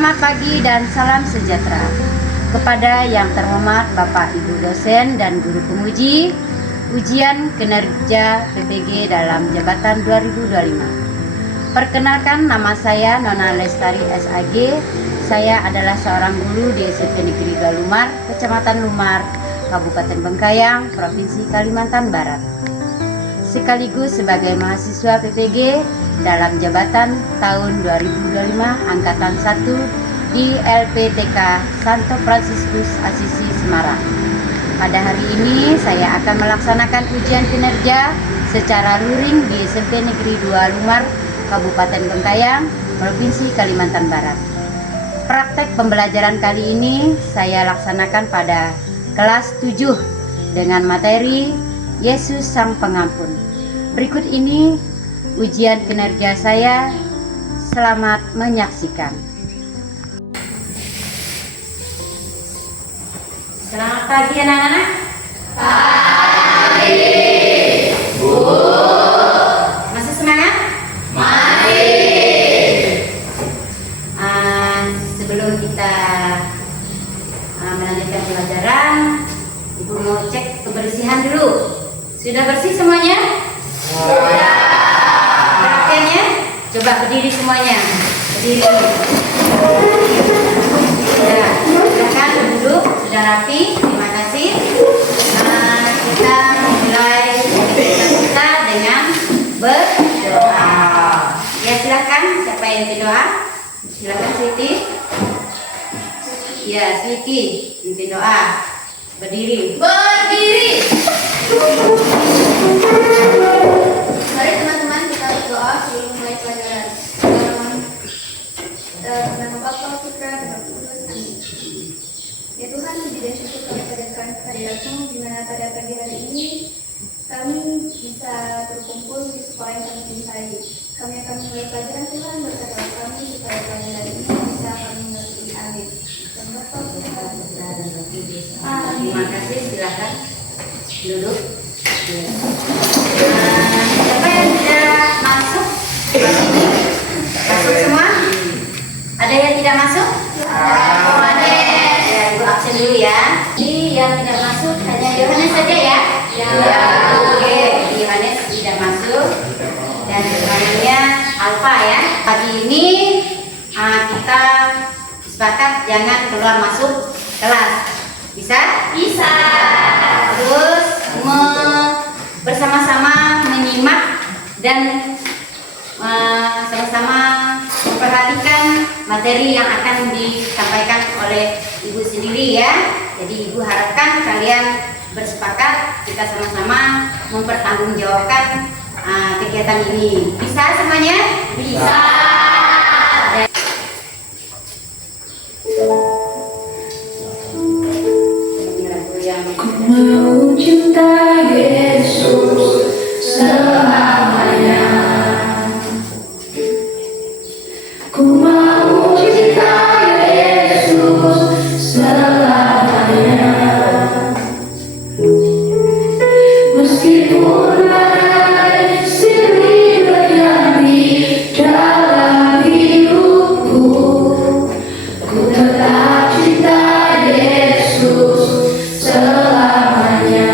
Selamat pagi dan salam sejahtera kepada yang terhormat Bapak Ibu dosen dan guru penguji ujian kinerja PPG dalam jabatan 2025. Perkenalkan, nama saya Nona Lestari SAG. Saya adalah seorang guru di SMP Negeri 2 Lumar, Kecamatan Lumar, Kabupaten Bengkayang, Provinsi Kalimantan Barat. Sekaligus sebagai mahasiswa PPG dalam jabatan tahun 2025 Angkatan 1 di LPTK Santo Fransiskus Asisi Semarang. Pada hari ini saya akan melaksanakan ujian kinerja secara luring di SMP Negeri 2 Lumar, Kabupaten Bengkayang, Provinsi Kalimantan Barat. Praktek pembelajaran kali ini saya laksanakan pada kelas 7 dengan materi Yesus Sang Pengampun. Berikut ini ujian kinerja saya. Selamat menyaksikan. Selamat pagi anak-anak. Pagi, Bu. Masih semangat? Mari. Sebelum kita melanjutkan pelajaran, Ibu mau cek kebersihan dulu. Sudah bersih semuanya? Sudah. Prakteknya? Coba berdiri semuanya. Berdiri. Ya, silakan duduk. Sudah rapi. Terima kasih. Kita mulai kegiatan kita dengan berdoa. Ya, silakan. Siapa yang berdoa? Silakan Siti. Ya, Siti, pimpin doa. Berdiri. Berdiri. Mari teman-teman kita berdoa sebelum mulai pelajaran. Dalam nama Bapa, Putra, dan Roh Kudus. Amin. Ya Tuhan, puji dan syukur kami panjatkan kehadirat-Mu di mana pada pagi hari ini kami bisa berkumpul di sekolah yang kami cintai. Kami akan mulai pelajaran, Tuhan, berkata kami supaya pelajaran ini bisa kami mengerti. Amin. Dan Bapa, Putra, dan Roh Kudus. Terima kasih, silakan duduk. Siapa yang tidak masuk? Masuk semua? Ada yang tidak masuk? Ada. Ya, Ibu absen dulu ya. Ini yang tidak masuk hanya Yohanes saja ya? Ya. Oke, Yohanes tidak masuk. Dan semuanya Alfa ya. Pagi ini kita sepakat jangan keluar masuk kelas. Bisa? Bisa. Terus bersama-sama menyimak dan sama-sama memperhatikan materi yang akan disampaikan oleh Ibu sendiri ya. Jadi Ibu harapkan kalian bersepakat kita sama-sama mempertanggungjawabkan kegiatan ini. Bisa semuanya? Bisa. Mau cinta Yesus selamanya. Ku mau cinta Yesus selamanya. Meskipun badai silih berganti dalam hidupku, ku tetap cinta Yesus selamanya.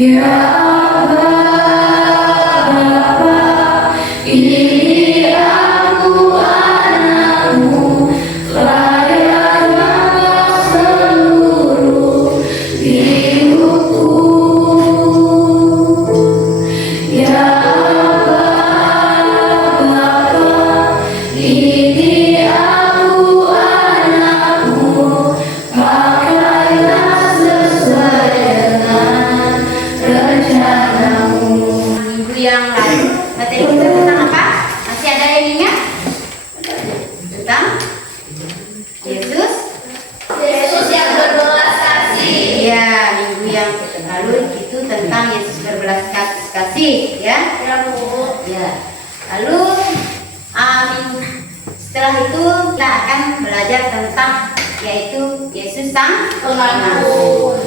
Ya Bapa, ini aku anakmu, layaklah seluruh hidupku. Ya Bapa, ini aku anakmu, pakailah sesuai dengan rencanamu. Minggu yang lalu materi kita tentang apa? Masih ada yang ingat? Tentang Yesus? Yesus yang berbelas kasih. Ya, minggu yang lalu itu tentang Yesus berbelas kasih ya. Ya Bu. Ya. Lalu setelah itu kita akan belajar tentang yaitu Yesus Sang Pengampun.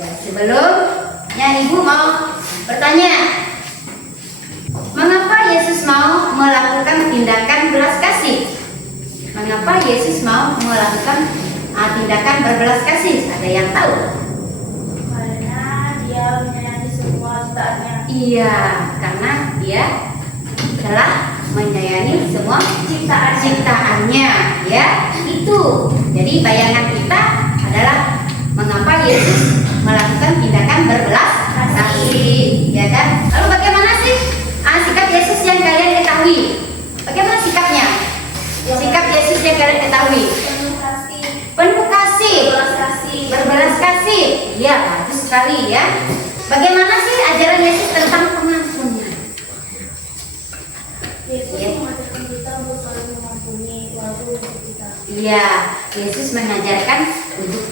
Ya, sebelumnya Ibu mau bertanya, mengapa Yesus mau melakukan tindakan belas kasih? mengapa Yesus mau melakukan tindakan berbelas kasih? Ada yang tahu? Karena dia menyayangi semua ciptaannya. Iya, karena dia telah menyayangi semua ciptaannya, ya. Itu. Jadi bayangan kita adalah mengapa Yesus melakukan tindakan berbelas kasih, ya kan? Lalu bagaimana sih sikap Yesus yang kalian ketahui? Bagaimana sikapnya? Sikap Yesus yang kalian ketahui? Penuh kasih, berbelas kasih. Iya, bagus sekali ya. Bagaimana sih ajaran Yesus tentang pengampunan? Yesus mengajarkan kita untuk saling mengampuni walaupun kita. Iya, Yesus mengajarkan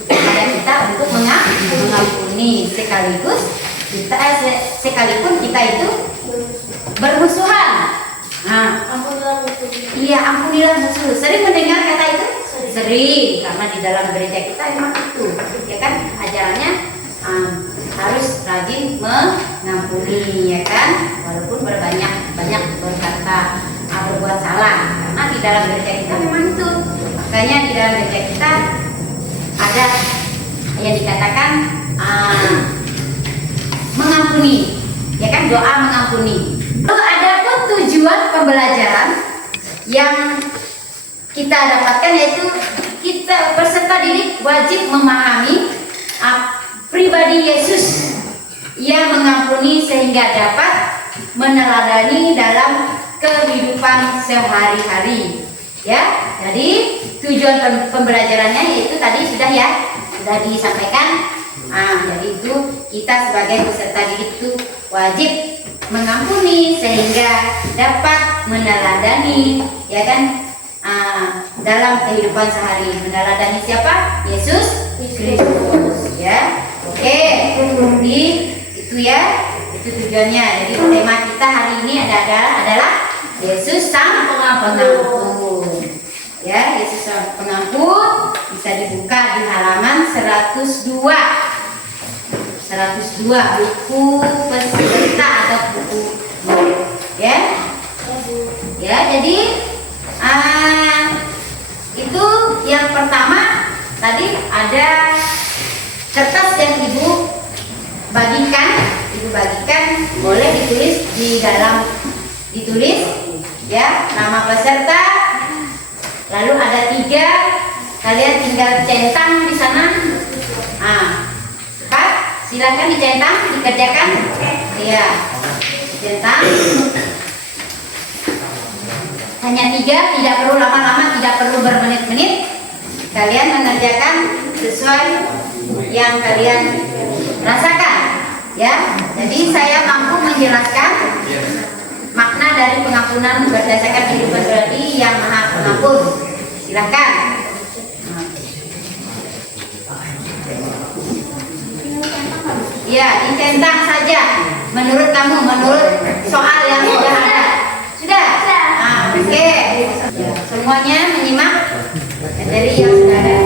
kepada kita untuk mengampuni sekalipun kita itu bermusuhan. Nah, Ampunilah musuh. iya, ampunilah musuh. Sering mendengar kata itu? Sering, karena di dalam gereja kita memang itu, ya kan? Ajarannya harus rajin mengampuni, ya kan? Walaupun banyak berkata berbuat salah, karena di dalam gereja kita memang itu. Makanya di dalam gereja kita ada yang dikatakan mengampuni, ya kan? Doa mengampuni. Lalu ada pun tujuan pembelajaran yang kita dapatkan, yaitu kita peserta didik wajib memahami pribadi Yesus yang mengampuni sehingga dapat meneladani dalam kehidupan sehari-hari. Ya, jadi tujuan pembelajarannya yaitu tadi sudah disampaikan. Jadi itu kita sebagai peserta didik itu wajib mengampuni sehingga dapat meneladani, ya kan? Dalam kehidupan sehari. Meneladani siapa? Yesus Kristus, ya. Oke, jadi itu ya, itu tujuannya. Jadi tema kita hari ini adalah Yesus Sang Pengampun. Ya, Yesus Sang Pengampun bisa dibuka di halaman 102 buku peserta atau buku ya. Ya, jadi itu yang pertama tadi ada kertas yang ibu bagikan, boleh ditulis ya nama peserta, lalu ada 3, kalian tinggal centang di sana. Cepat, silakan dicentang, dikerjakan. Iya, centang. Hanya 3, tidak perlu lama-lama, tidak perlu bermenit-menit. Kalian mengerjakan sesuai yang kalian rasakan, ya. Jadi saya mampu menjelaskan makna dari pengampunan berdasarkan kehidupan pribadi yang Maha Pengampun. Silakan. Ya, dicentang saja. Menurut kamu, menurut soal yang sudah ada. Sudah? Oke. Semuanya menyimak dari yang sudah ada.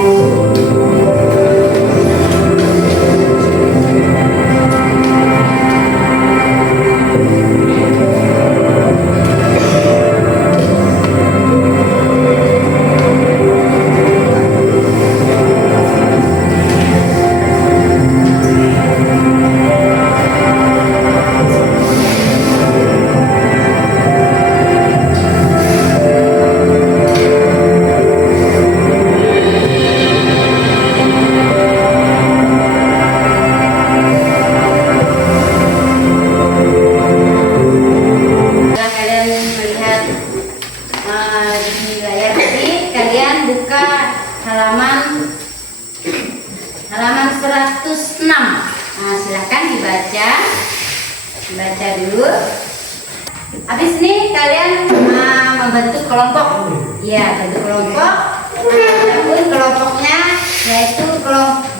Halaman 106. Silahkan dibaca dulu. Habis ini kalian membentuk kelompok. Ya, bentuk kelompok. Adapun kelompoknya yaitu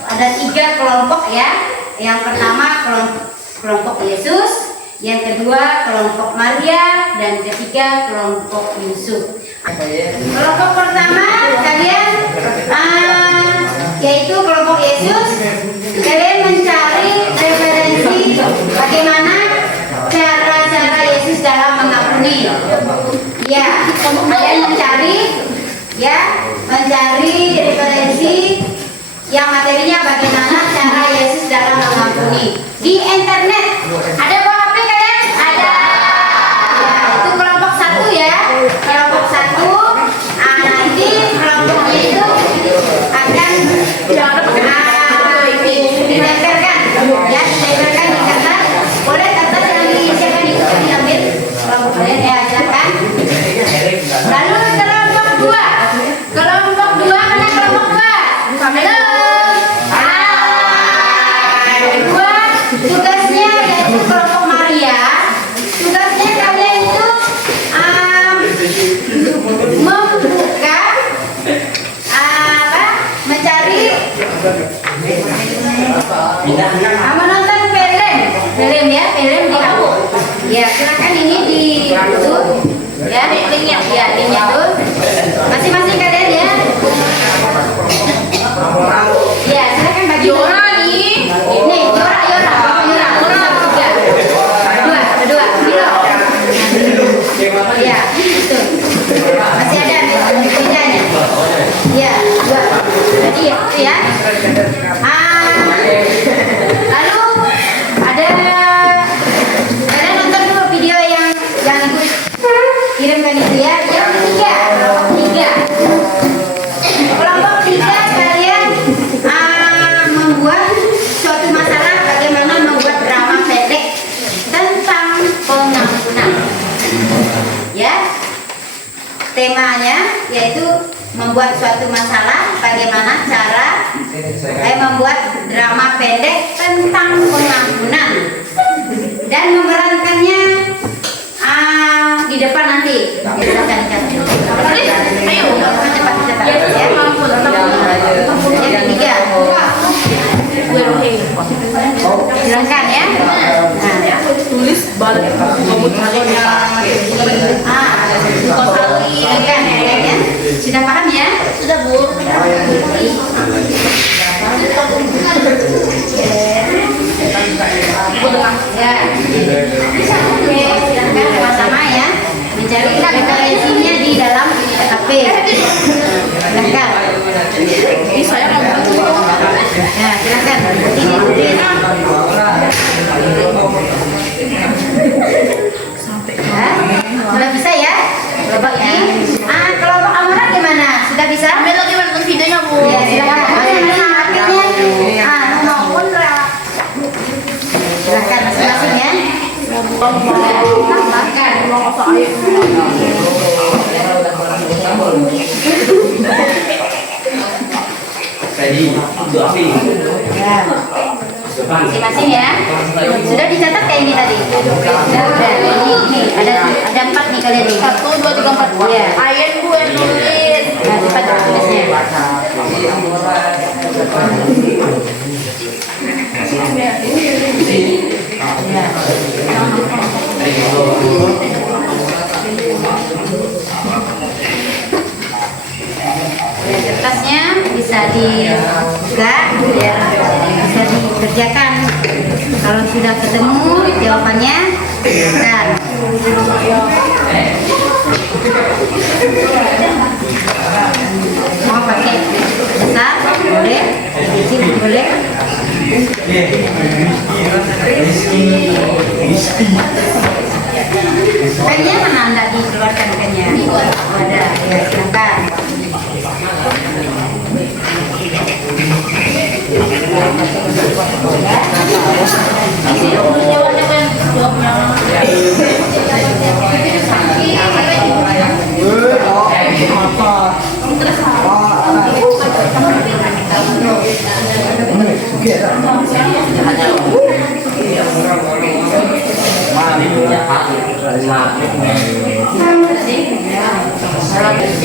ada 3 kelompok ya. Yang pertama kelompok Yesus, yang kedua kelompok Maria, dan ketiga kelompok Yusuf. Kelompok pertama kalian yaitu kelompok Yesus. Kalian mencari referensi bagaimana cara-cara Yesus dalam mengampuni. Ya, kalian mencari ya materinya bagaimana cara Yesus dalam mengampuni. Di internet ada bawa HP kalian? Ada. Ya, itu kelompok 1 ya. Kelompok 1. Nanti kelompoknya itu akan ditempelkan, ya, ditempelkan di kertas. Boleh kertas yang diisikan itu diambil kelompok kalian ya, silakan. Lalu kelompok 2. Kelompok 2 mana kelompok 2? Halo. Kedua tugasnya yaitu kelompok Maria. Tugasnya kalian itu membuka mencari menonton film ya, film di HP. Ya, silakan ini di itu ya, linknya ya, linknya tuh masing-masing kalian ya. Ya, silakan bagi Yora nih. Ini Yora kedua Milo. Ya, itu masih ada bedanya. Ya, 2. Jadi itu ya. Lalu ada kalian nonton dulu video yang ibu kirimkan itu ya. Yang ketiga, kelompok 3 kalian membuat suatu masalah, bagaimana membuat drama pendek tentang pengampunan. Ya, temanya yaitu membuat suatu masalah, bagaimana cara membuat drama pendek tentang pengampunan, dan memerankannya di depan nanti. Silakan catat. Ayo, cepat ya. Yang ketiga, silakan ya. Tulis balik Silakan ya. Sudah paham ya? Sudah, Bu. Ya. Oke, silakan sama-sama ya. Mencari referensinya di dalam HP. Silakan. Ini saya nggak butuh. Ya, silakan. Ini tulis. Ya, sudah bisa ya? Kelompok ini. Kelompok Amora gimana? Sudah bisa? Ambil lagi nonton videonya, Bu. Ya, silakan. Masing-masing akhirnya. Maupun silakan masing-masing ya. Makan. Ya. Masing-masing ya. Sudah dicatat kayak ini tadi. Sudah. Ini ada 4 nih kalian nih. 1, 2, 3, 4. Iya. Ayen, Bu, yang nulis. Nah, cepat tulisnya. Ya. Kertasnya bisa dibuka biar bisa dikerjakan. Kalau sudah ketemu jawabannya, dan mau pakai besar boleh, kecil boleh. Pennya mana anda dikeluarkan pennya? Ada, ya silakan.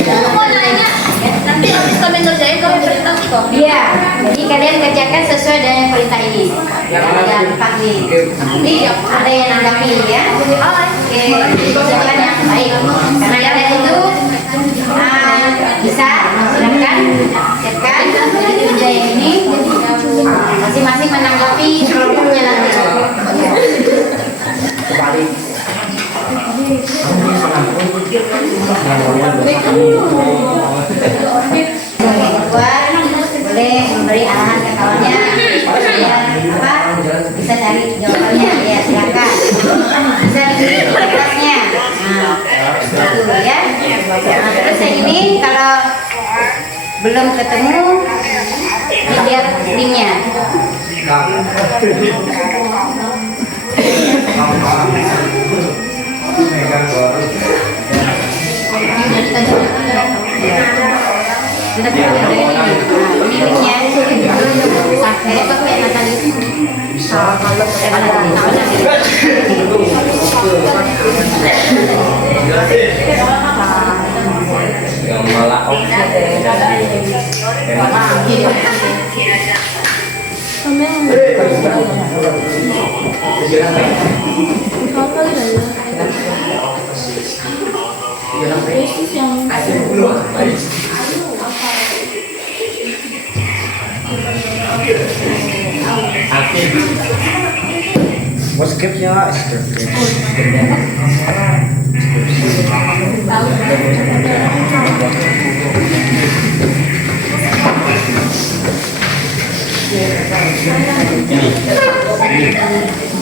Aku mau nanya, nanti habis kami ngerjain kami perintah kok. Iya, jadi kalian kerjakan sesuai dengan perintah ini. Ada 4 nih. Nanti ada yang nanggapi ya. Oke, sesuai yang baik. Karena kalian itu bisa silakan cekkan kerja ini. Masing-masing menanggapi kelompoknya nanti. Keluar boleh memberi arahan Nah, terus yang ini kalau belum ketemu lihat linknya. Sudah ketemu dari ini. Nah, ini linknya. Pakai pakai Natali. Yang malah mau skipnya skip.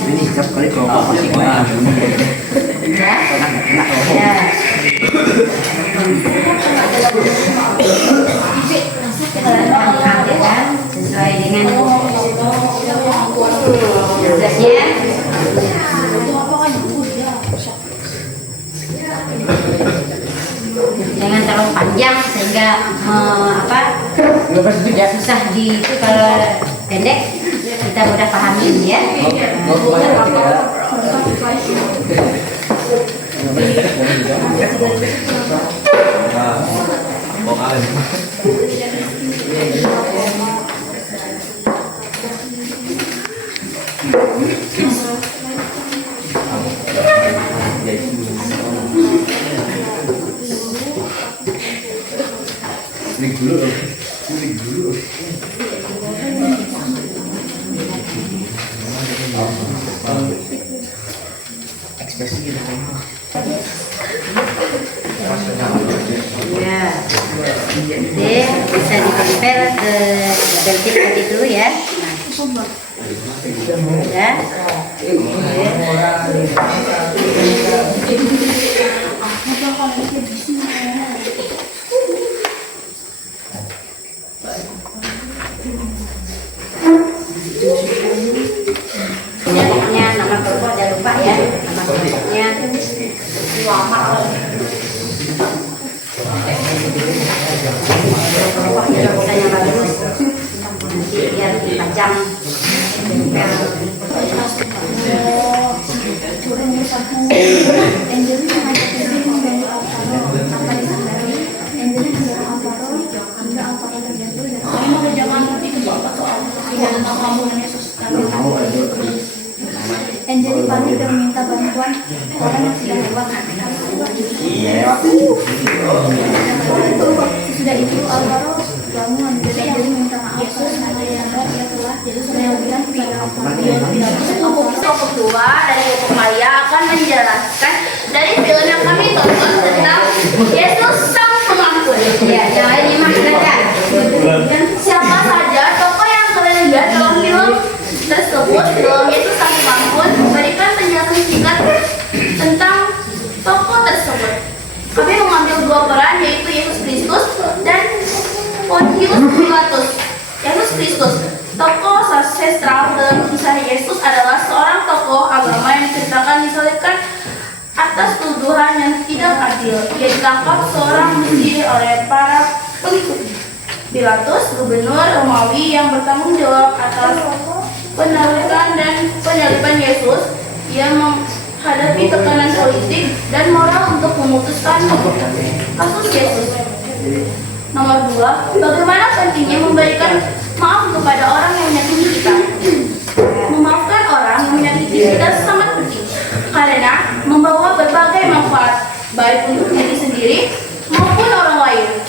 Ini setiap kali kalau masih main Ya. Sesuai dengan tugasnya. Jangan terlalu panjang sehingga susah di itu, kalau pendek kita mudah pahamin ya. Ekspresi gitu. Ya, jadi bisa di-compare ke double tip tadi dulu ya. Ya. Penyakitnya nama kelompok jangan lupa ya. Nama kelompoknya kelompoknya tulisannya bagus. Nanti biar dipajang. Angeli panik dan minta bantuan orang yang sudah lewat. Sudah itu Alvaro bangun dan Angeli minta maaf karena dia telah melewatkan kepada Alvaro. Kelompok kedua dari kelompok Maya akan menjelaskan dari film yang kami tonton tentang Yesus Sang Pengampun. Ya, jangan nyimak silakan. Dan siapa saja tokoh yang kalian lihat dalam film tersebut, film Yesus Sang Pengampun memberikan penjelasan singkat tentang tokoh tersebut. Kami mengambil dua peran, yaitu Yesus Kristus dan Pontius Pilatus. Yesus Kristus, tokoh sentral dalam kisah Yesus, adalah seorang tokoh agama yang diceritakan disalibkan atas tuduhan yang tidak adil. Ia ditangkap seorang Mesir oleh para pengikut. Pilatus, gubernur Romawi yang bertanggung jawab atas penarikan dan penyaliban Yesus. Ia menghadapi tekanan politik dan moral untuk memutuskan kasus Yesus. Nomor 2, bagaimana pentingnya memberikan maaf kepada orang yang menyakiti kita. Memaafkan orang yang menyakiti kita sangat penting karena membawa berbagai manfaat, baik untuk diri sendiri maupun orang lain.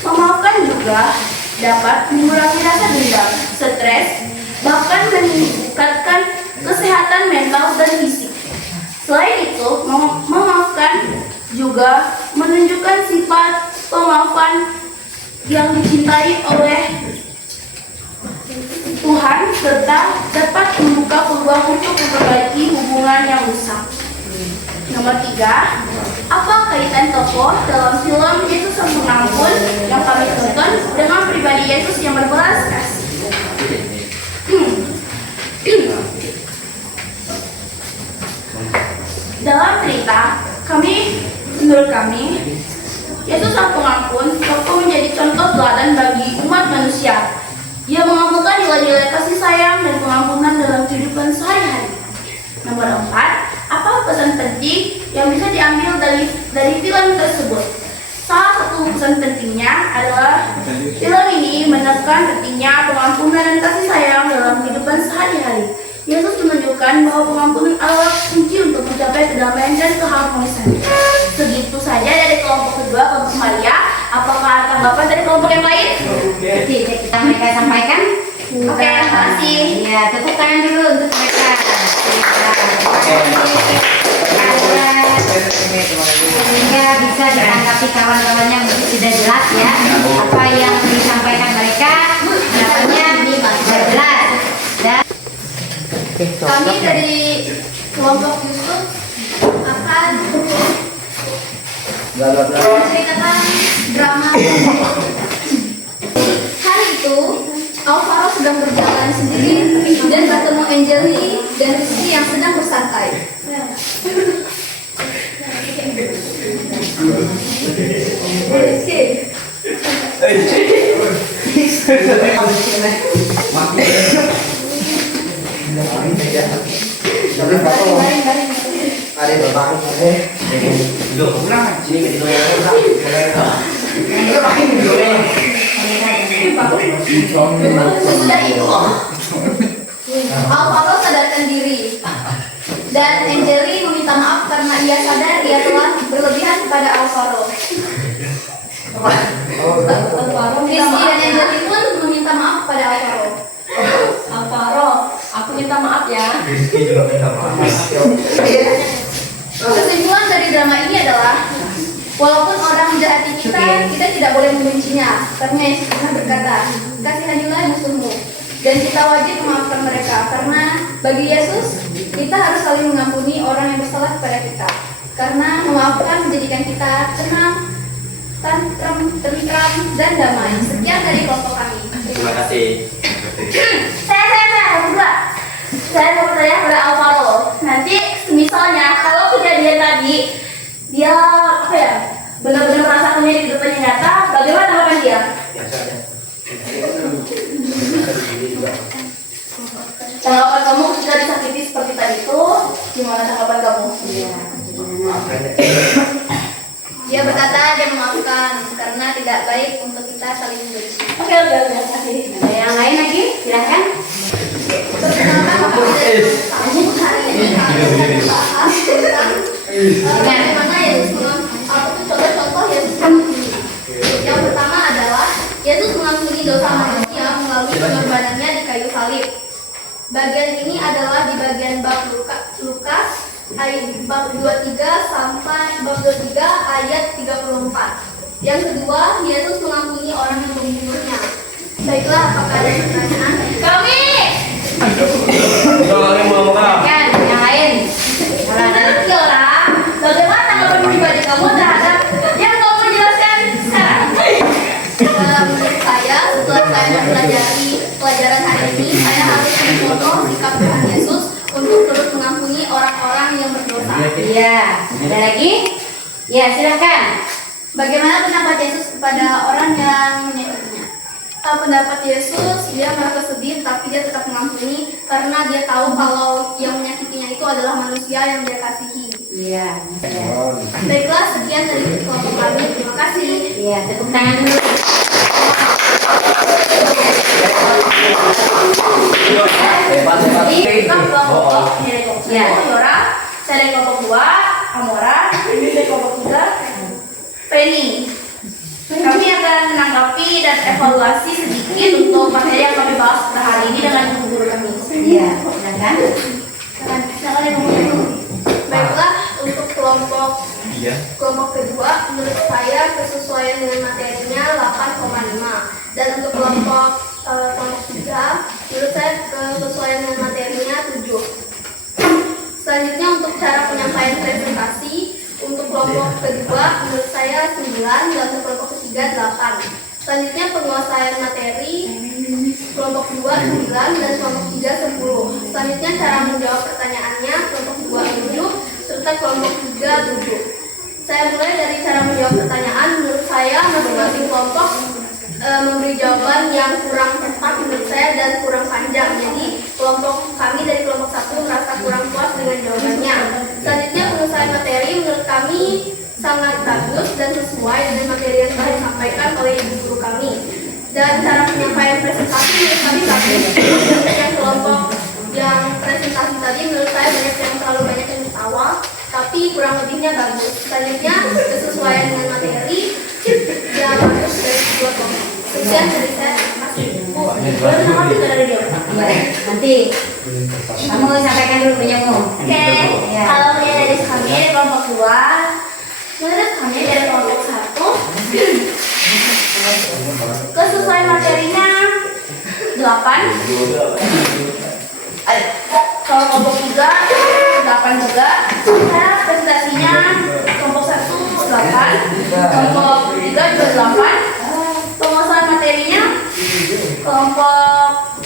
Memaafkan juga dapat mengurangi rasa dendam, stres, bahkan meningkatkan kesehatan mental dan fisik. Selain itu, memaafkan juga menunjukkan sifat pemaafan yang dicintai oleh Tuhan serta dapat membuka peluang untuk memperbaiki hubungan yang rusak. Nomor 3, apa kaitan tokoh dalam film Yesus Sang Pengampun yang kami tonton dengan pribadi Yesus yang berbelas kasih? Dalam cerita, menurut kami, Yesus Sang Pengampun tokoh menjadi contoh teladan bagi umat manusia. Ia mengamalkan nilai-nilai kasih sayang dan pengampunan dalam kehidupan sehari-hari. Nomor 4, apa pesan penting yang bisa diambil dari film tersebut? Salah satu pesan pentingnya adalah film ini menekan pentingnya pengampunan dan kasih sayang dalam kehidupan sehari-hari. Yesus menunjukkan bahwa pengampunan adalah kunci untuk mencapai kedamaian dan keharmonisan. Segitu saja dari kelompok kedua, kelompok Maria. Apakah ada tanggapan dari kelompok yang lain? Oke, kita mereka sampaikan. Oke, terima kasih. Ya, tepuk tangan dulu untuk mereka. Sehingga bisa ditanggapi kawan-kawannya mungkin sudah jelas ya apa yang disampaikan mereka, pendapatnya sudah jelas. Dan Kami dari kelompok Yusuf akan menceritakan drama. Hari itu, Alvaro sedang berjalan sendiri dan bertemu Angeli dan Rizky yang sedang bersantai. Sesudah itu, Alvaro sadarkan diri dan Angeli meminta maaf karena ia sadar ia telah berlebihan kepada Alvaro. Rizky dan Angeli pun meminta maaf kepada Alvaro. Alvaro, aku minta maaf ya. Kesimpulan dari drama ini adalah walaupun orang menjahati kita, kita tidak boleh membencinya. Karena Yesus pernah berkata, kasihanilah musuhmu. Dan kita wajib memaafkan mereka. Karena bagi Yesus, kita harus saling mengampuni orang yang bersalah kepada kita. Karena memaafkan menjadikan kita tenang, tentram, dan damai. Sekian dari kelompok kami. Terima kasih. Saya mau bertanya pada Alvaro. Nanti misalnya kalau kejadian tadi dia apa ya benar-benar merasakannya di kehidupan yang nyata, bagaimana tanggapan dia? Tanggapan kamu ketika disakiti seperti tadi itu, gimana tanggapan kamu? Dia berkata dia memaafkan karena tidak baik untuk kita saling membenci. Oke, terima kasih. ada yang lain lagi, silahkan. Perkenalkan Bapak Ibu, hari ini kami akan membahas tentang bagaimana Yesus mengampuni contoh Yesus mengampuni. Yang pertama adalah Yesus mengampuni dosa manusia melalui pengorbanannya di kayu salib. Bagian ini adalah di bagian bab Lukas ayat bab 23 sampai bab 23 ayat 34. Yang kedua, Yesus mengampuni orang yang membunuhnya. Baiklah, apakah ada pertanyaan? Kami Silahkan, yang lain. Kalau ada menurut Kiora, bagaimana tanggapan pribadi kamu terhadap yang kamu jelaskan sekarang? Menurut saya, setelah saya mempelajari pelajaran hari ini, saya harus mencontoh sikap Tuhan Yesus untuk terus mengampuni orang-orang yang berdosa. Iya, ada lagi? Ya, silahkan. Bagaimana pendapat Yesus kepada orang yang menyakitinya? Pendapat Yesus, dia merasa sedih tapi dia tetap mengampuni karena dia tahu kalau yang menyakitinya itu adalah manusia yang dia kasihi. Iya. Baiklah, sekian dari kelompok kami. Terima kasih. Iya, tepuk tangan dulu. Jadi, kan kelompok dari kelompok Ya. Yora, saya dari kelompok 2, Amora, ini dari kelompok 3, Penny. Kami akan menanggapi dan evaluasi sedikit untuk materi yang kami bahas pada hari ini dengan guru kami. Iya, silahkan. Silakan yang ngomong dulu. Baiklah, untuk kelompok kedua, menurut saya kesesuaian dengan materinya 8,5. Dan untuk kelompok 3, menurut saya kesesuaian dengan materinya 7. Selanjutnya untuk cara penyampaian presentasi, kelompok kedua menurut saya 9 dan untuk kelompok ketiga 8. Selanjutnya penguasaan materi kelompok 2 9 dan kelompok 3 10. Selanjutnya cara menjawab pertanyaannya kelompok 2 7 serta kelompok 3 7. Saya mulai dari cara menjawab pertanyaan. Menurut saya masing-masing kelompok memberi jawaban yang kurang tepat menurut saya dan kurang panjang. Jadi kelompok kami dari kelompok 1 merasa kurang puas dengan jawabannya. Selanjutnya pengusahaan materi menurut kami sangat bagus dan sesuai dengan materi yang telah disampaikan oleh ibu guru kami. Dan cara penyampaian presentasi menurut kami bagus. Yang kelompok yang presentasi tadi menurut saya terlalu banyak yang ketawa, tapi kurang lebihnya bagus. Selanjutnya kesesuaian dengan materi yang bagus dari kedua kelompok. Sekian dari saya, terima kasih. Bu, nama juga dari dia. Nanti kamu sampaikan dulu punyamu. Oke, kalau punya dari kami dari kelompok 2, menurut kami dari kelompok 1, kesesuaian materinya 8. Kalau kelompok 3, 8 juga. Cara presentasinya kelompok 1 8, kelompok 3 juga 8. Penguasaan materinya kelompok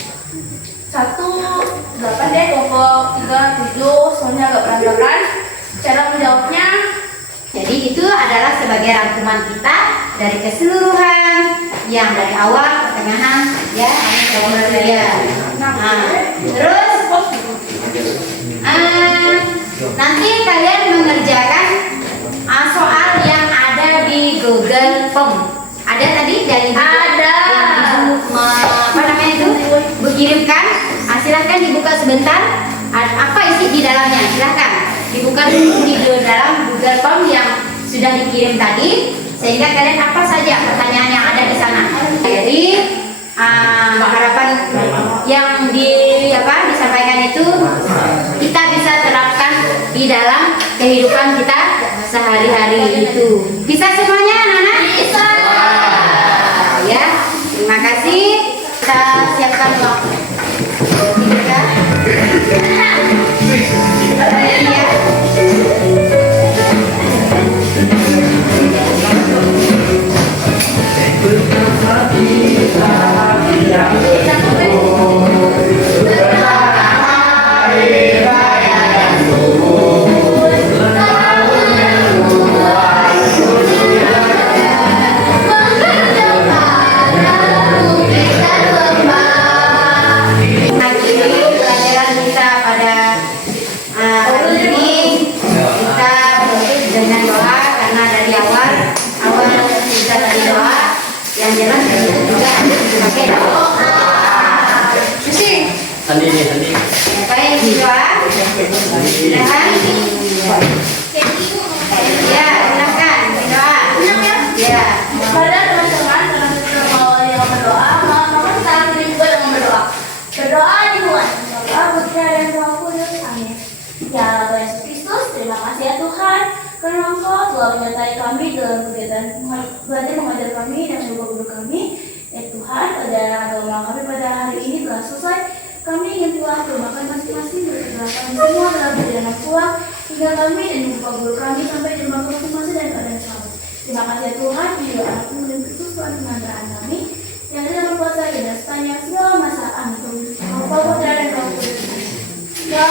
1 8 deh, kelompok 3 7, soalnya agak berantakan. Cara menjawabnya, Jadi itu adalah sebagai rangkuman kita dari keseluruhan yang dari awal, pertengahan, ya, ya. Nah, terus nanti kalian mengerjakan soal yang ada di Google Form. Ada tadi dari Ada. apa namanya itu? Berkirimkan. Silahkan dibuka sebentar. Apa isi di dalamnya? Silahkan dibuka di dalam Google Form yang sudah dikirim tadi, sehingga kalian apa saja pertanyaan yang ada di sana. Jadi harapan yang disampaikan itu kita bisa terapkan di dalam kehidupan kita sehari-hari itu. Bisa semuanya, anak-anak? bisa. Ya, terima kasih. Kita siapkan waktu. Ya. Pelajaran kita pada hari ini kita menutup dengan doa, karena dari awal kita tadi doa yang jelas juga harus dipakai doa. Sandi. Baik, doa. Ya, silakan doa. Ya. Pada teman-teman, karena kita mau yang berdoa, maka kita akhiri juga dengan berdoa. Berdoa dimulai. Berdoa Putra dan Roh Kudus. Amin. Ya Tuhan Yesus Kristus, terima kasih ya Tuhan, karena Engkau telah menyertai kami dalam kegiatan belajar mengajar kami dan guru-guru kami. Ya Tuhan, pada agama kami pada hari ini telah selesai. Kami ingin pulang ke rumah masing-masing, berdoakan semua dalam perjalanan pulang hingga kami dan ibu guru kami sampai di rumah masing-masing dan keadaan selamat. Terima kasih ya Tuhan, juga anakmu dan Kristus Tuhan pengantaran kami yang dalam berkuasa dan sepanjang segala masa. Amin. Bapa, Putra dan Roh Kudus. Ya